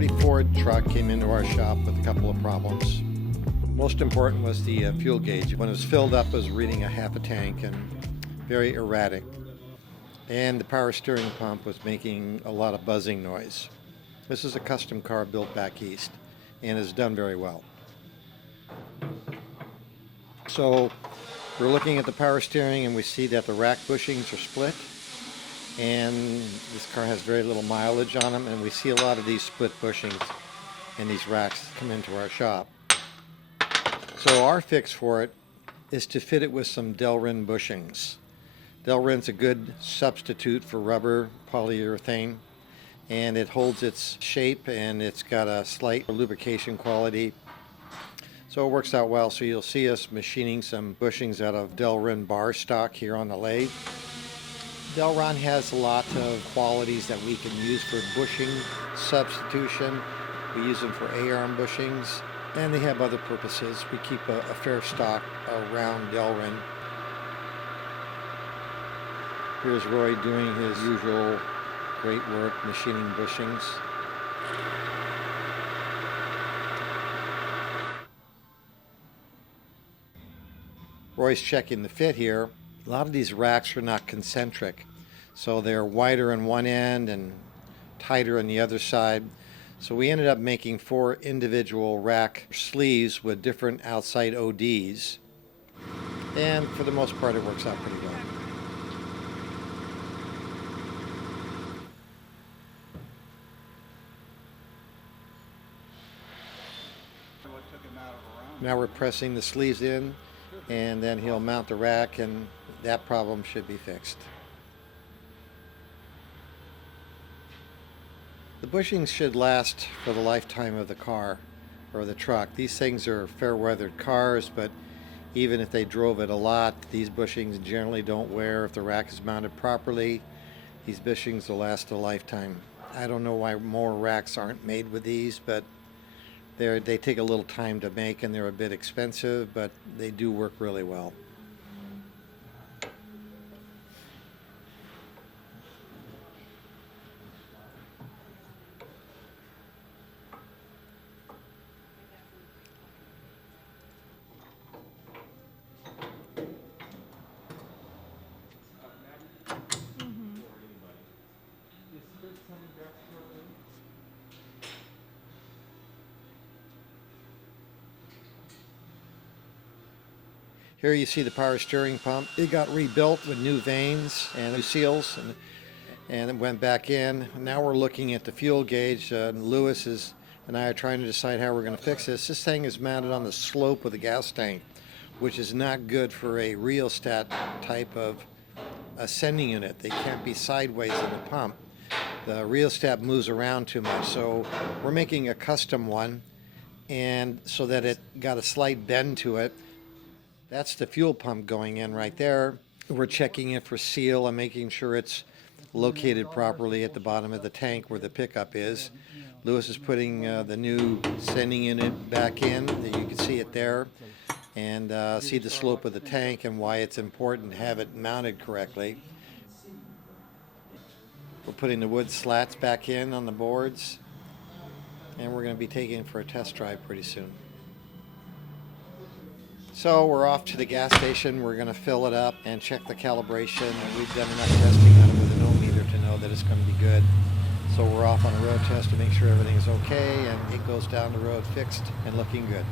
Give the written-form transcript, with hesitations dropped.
640 Ford truck came into our shop with a couple of problems. Most important was the fuel gauge. When it was filled up, it was reading a half a tank and very erratic. And the power steering pump was making a lot of buzzing noise. This is a custom car built back east and has done very well. So we're looking at the power steering and we see that the rack bushings are split, and this car has very little mileage on them, and we see a lot of these split bushings in these racks that come into our shop. So our fix for it is to fit it with some Delrin bushings. Delrin's a good substitute for rubber polyurethane, and it holds its shape and it's got a slight lubrication quality. So it works out well. So you'll see us machining some bushings out of Delrin bar stock here on the lathe. Delrin has a lot of qualities that we can use for bushing substitution. We use them for A-arm bushings, and they have other purposes. We keep a fair stock around Delrin. Here's Roy doing his usual great work machining bushings. Roy's checking the fit here. A lot of these racks are not concentric, so they're wider on one end and tighter on the other side. So we ended up making 4 individual rack sleeves with different outside ODs, and for the most part it works out pretty well. Now we're pressing the sleeves in, and then he'll mount the rack, and that problem should be fixed. The bushings should last for the lifetime of the car or the truck. These things are fair weathered cars, but even if they drove it a lot, these bushings generally don't wear if the rack is mounted properly. These bushings will last a lifetime. I don't know why more racks aren't made with these, but they take a little time to make and they're a bit expensive, but they do work really well. Here you see the power steering pump. It got rebuilt with new vanes and new seals, and it went back in. Now we're looking at the fuel gauge. Lewis and I are trying to decide how we're going to fix this. This thing is mounted on the slope of the gas tank, which is not good for a rheostat type of ascending unit. They can't be sideways in the pump. The rheostat moves around too much, so we're making a custom one, and so that it got a slight bend to it. That's the fuel pump going in right there. We're checking it for seal and making sure it's located properly at the bottom of the tank where the pickup is. Lewis is putting the new sending unit back in. You can see it there, and see the slope of the tank and why it's important to have it mounted correctly. We're putting the wood slats back in on the boards, and we're going to be taking it for a test drive pretty soon. So we're off to the gas station. We're going to fill it up and check the calibration. We've done enough testing on it with an ohmmeter to know that it's going to be good. So we're off on a road test to make sure everything is okay, and it goes down the road fixed and looking good.